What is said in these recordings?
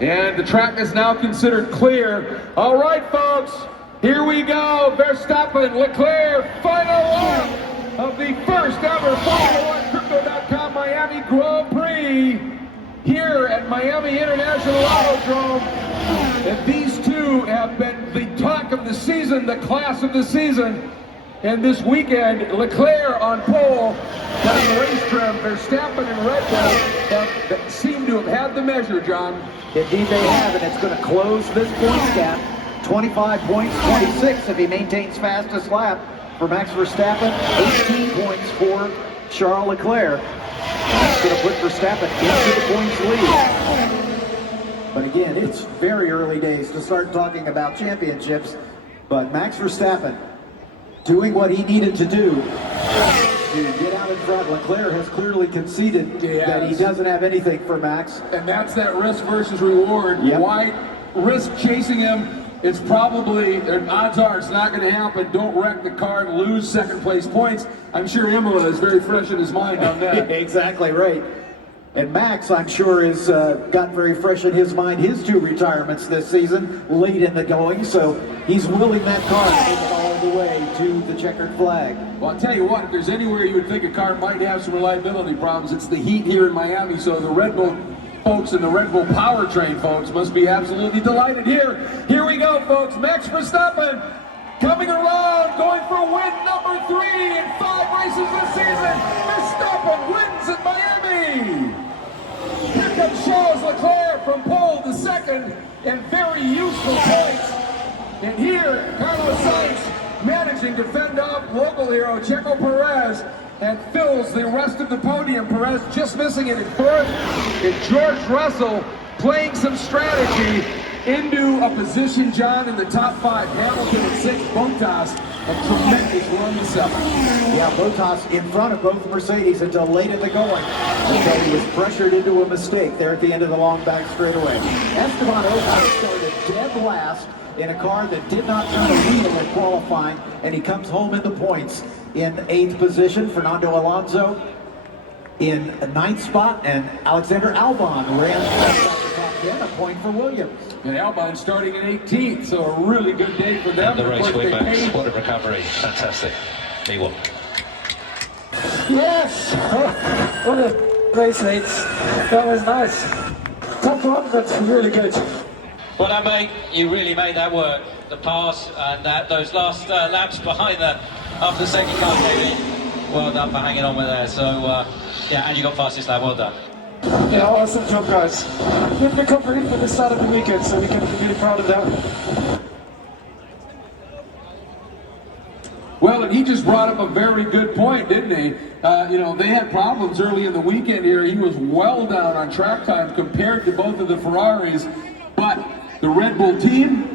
And the track is now considered clear. All right, folks, here we go. Verstappen, Leclerc, final lap of the first ever Formula One Crypto.com Miami Grand Prix here at Miami International Autodrome. And these two have been the talk of the season, the class of the season. And this weekend, Leclerc on pole, down the race trim, Verstappen and Red Bull have seem to have had the measure, John. Indeed they have, and it's going to close this points gap. 25 points, 26 if he maintains fastest lap for Max Verstappen, 18 points for Charles Leclerc. That's going to put Verstappen into the points lead. But again, it's very early days to start talking about championships, but Max Verstappen doing what he needed to do to get out in front. Leclerc has clearly conceded that he doesn't have anything for Max. And that's that risk versus reward. Yep. Why risk chasing him? It's probably, odds are it's not going to happen. Don't wreck the car and lose second place points. I'm sure Imola is very fresh in his mind on that. Exactly right. And Max, I'm sure, has got very fresh in his mind his two retirements this season, late in the going, so he's willing that car to take it all the way to the checkered flag. Well, I'll tell you what, if there's anywhere you would think a car might have some reliability problems, it's the heat here in Miami, so the Red Bull folks and the Red Bull powertrain folks must be absolutely delighted here. Here we go, folks. Max Verstappen coming around, going for win number 3 in 5 races this season. Verstappen wins at Miami. Here comes Charles Leclerc from pole to second, and very useful points. And here, Carlos Sainz managing to fend off local hero Checo Perez and fills the rest of the podium. Perez just missing it in fourth. And George Russell playing some strategy into a position, John, in the top 5. Hamilton at 6, Bottas a tremendous run to 7. Yeah, Bottas in front of both Mercedes until late in the going, until he was pressured into a mistake there at the end of the long back straightaway. Esteban Ocon started dead last in a car that did not turn a wheel in qualifying, and he comes home in the points in 8th position. Fernando Alonso in 9th spot, and Alexander Albon ran the top 10, a point for Williams. And Albon starting in 18th, so a really good day for them. And the race win, Max. What a recovery. Fantastic. P1. Yes! What a race, mates. That was nice. Top 100, really good. Well done, mate. You really made that work. The pass and those last laps behind after the second car came in. Well done for hanging on with there. So, yeah, and you got fastest lap. Well done. Yeah, awesome job, guys. Good recovery for the start of the weekend, so we can be really proud of that. Well, and he just brought up a very good point, didn't he? You know, they had problems early in the weekend here. He was well down on track time compared to both of the Ferraris, but the Red Bull team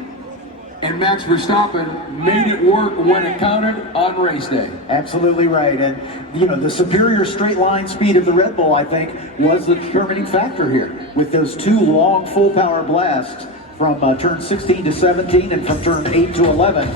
and Max Verstappen made it work when it counted on race day. Absolutely right, and you know, the superior straight line speed of the Red Bull, I think, was the determining factor here, with those 2 long full power blasts from turn 16 to 17 and from turn 8 to 11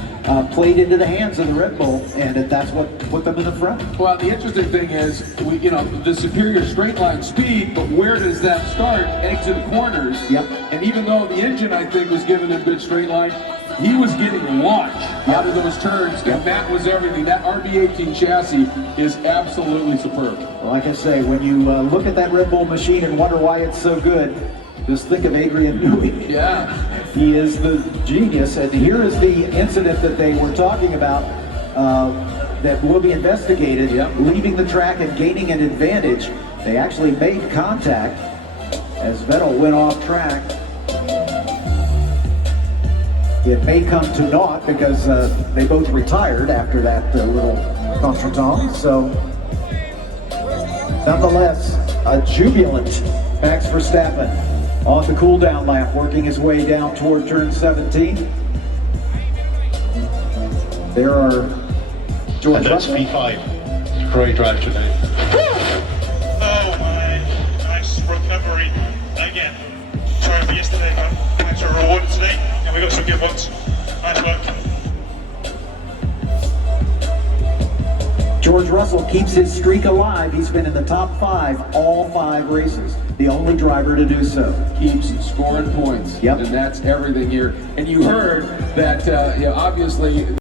played into the hands of the Red Bull, and that's what put them in the front. Well, the interesting thing is, you know, the superior straight line speed, but where does that start? Exit corners. Yep. And even though the engine, I think, was giving him good straight line, he was getting launched out of those turns, and that was everything. That RB18 chassis is absolutely superb. Well, like I say, when you look at that Red Bull machine and wonder why it's so good, just think of Adrian Newey. Yeah. He is the genius, and here is the incident that they were talking about that will be investigated. Yep. Leaving the track and gaining an advantage. They actually made contact as Vettel went off track. It may come to naught because they both retired after that little contretemps. So, nonetheless, a jubilant Max Verstappen on the cool down lap, working his way down toward turn 17. There are George And that's Russell. P5. Great drive today. Oh my, nice recovery again. Sorry for yesterday, but thanks for reward today, and we got some good ones. Nice work. George Russell keeps his streak alive. He's been in the top 5 all 5 races. The only driver to do so. Keeps scoring points. Yep. And that's everything here. And you heard that, obviously.